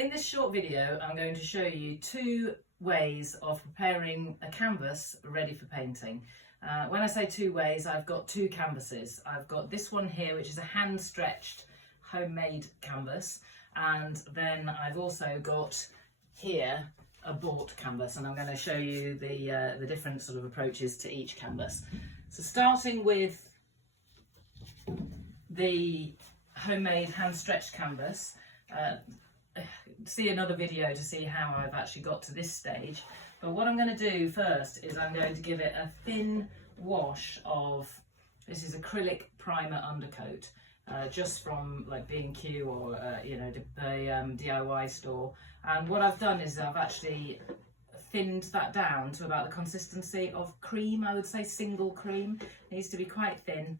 In this short video, I'm going to show you two ways of preparing a canvas ready for painting. When I say two ways, I've got two canvases. I've got this one here, which is a hand-stretched homemade canvas, and then I've also got here a bought canvas, and I'm going to show you the different sort of approaches to each canvas. So starting with the homemade hand-stretched canvas, see another video to see how I've actually got to this stage. But what I'm going to do first is I'm going to give it a thin wash of, this is acrylic primer undercoat, just from like B&Q or you know, the DIY store. And what I've done is I've actually thinned that down to about the consistency of cream. I would say single cream. It needs to be quite thin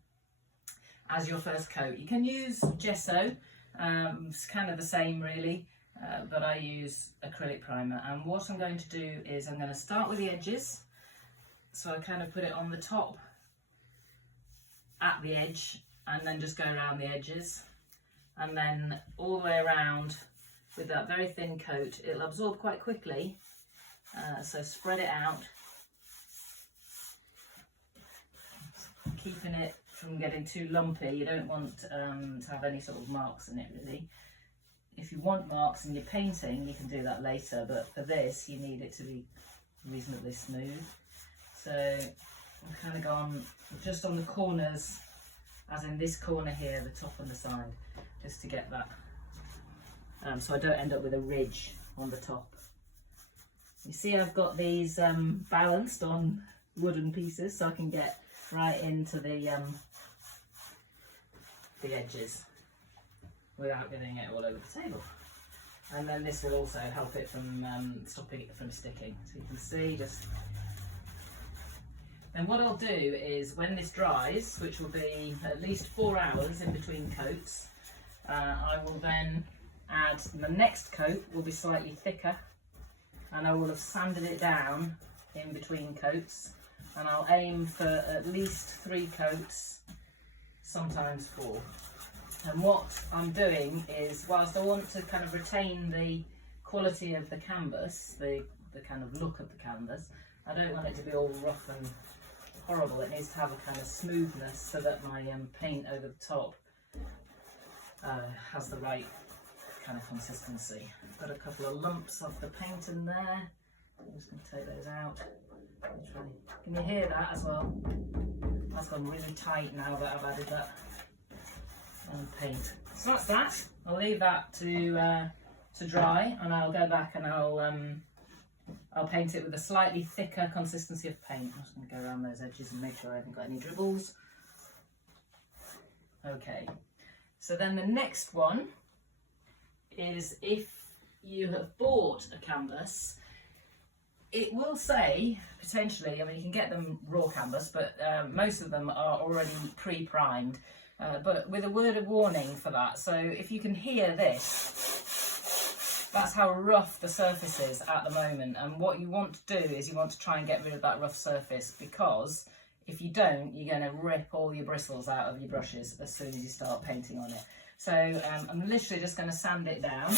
as your first coat. You can use gesso, it's kind of the same really, but I use acrylic primer. And what I'm going to do is I'm going to start with the edges. So I kind of put it on the top at the edge and then just go around the edges, and then all the way around with that very thin coat. It'll absorb quite quickly, so spread it out, keeping it from getting too lumpy. You don't want to have any sort of marks in it really. If you want marks in your painting, you can do that later, but for this you need it to be reasonably smooth. So I've kind of gone just on the corners, as in this corner here, the top and the side, just to get that, so I don't end up with a ridge on the top. You see I've got these balanced on wooden pieces, so I can get right into the edges without getting it all over the table. And then this will also help it from stopping it from sticking. So you can see just. And what I'll do is when this dries, which will be at least 4 hours in between coats, I will then add, the next coat will be slightly thicker, and I will have sanded it down in between coats, and I'll aim for at least 3 coats, sometimes 4. And what I'm doing is, whilst I want to kind of retain the quality of the canvas, the kind of look of the canvas, I don't want it to be all rough and horrible. It needs to have a kind of smoothness so that my paint over the top has the right kind of consistency. I've got a couple of lumps of the paint in there. I'm just going to take those out. Can you hear that as well? That's gone really tight now that I've added that paint. So that's that. I'll leave that to dry, and I'll go back and I'll paint it with a slightly thicker consistency of paint. I'm just going to go around those edges and make sure I haven't got any dribbles. Okay, so then the next one is, if you have bought a canvas, it will say, potentially, I mean you can get them raw canvas, but most of them are already pre-primed, but with a word of warning for that. So if you can hear this, that's how rough the surface is at the moment, and what you want to do is you want to try and get rid of that rough surface, because if you don't, you're going to rip all your bristles out of your brushes as soon as you start painting on it. So I'm literally just going to sand it down.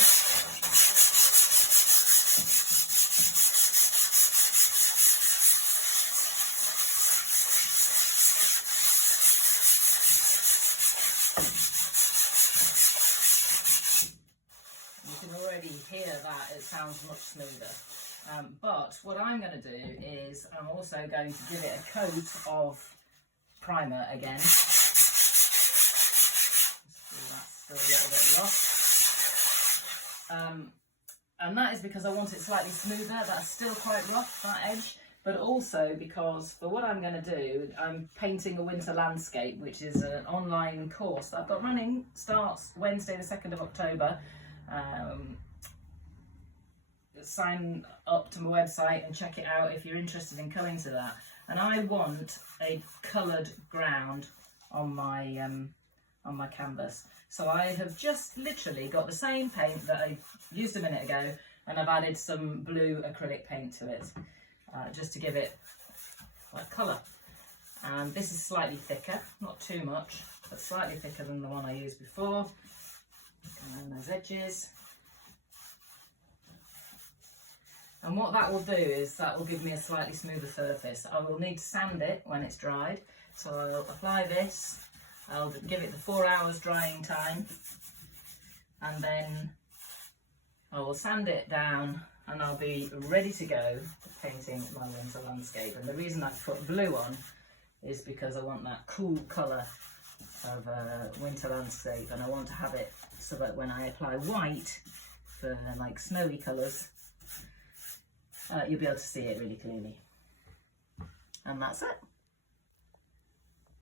Hear that, it sounds much smoother. But what I'm going to do is I'm also going to give it a coat of primer again. That's still a little bit rough. And that is because I want it slightly smoother. That's still quite rough, that edge. But also because for what I'm going to do, I'm painting a winter landscape, which is an online course that I've got running, starts Wednesday the 2nd of October. Sign up to my website and check it out if you're interested in coming to that. And I want a coloured ground on my canvas. So I have just literally got the same paint that I used a minute ago, and I've added some blue acrylic paint to it, just to give it like colour. And this is slightly thicker, not too much, but slightly thicker than the one I used before. And those edges. And what that will do is that will give me a slightly smoother surface. I will need to sand it when it's dried. So I'll apply this, I'll give it the 4 hours drying time, and then I will sand it down and I'll be ready to go for painting my winter landscape. And the reason I've put blue on is because I want that cool colour of winter landscape, and I want to have it so that when I apply white for like snowy colours, you'll be able to see it really clearly. And that's it.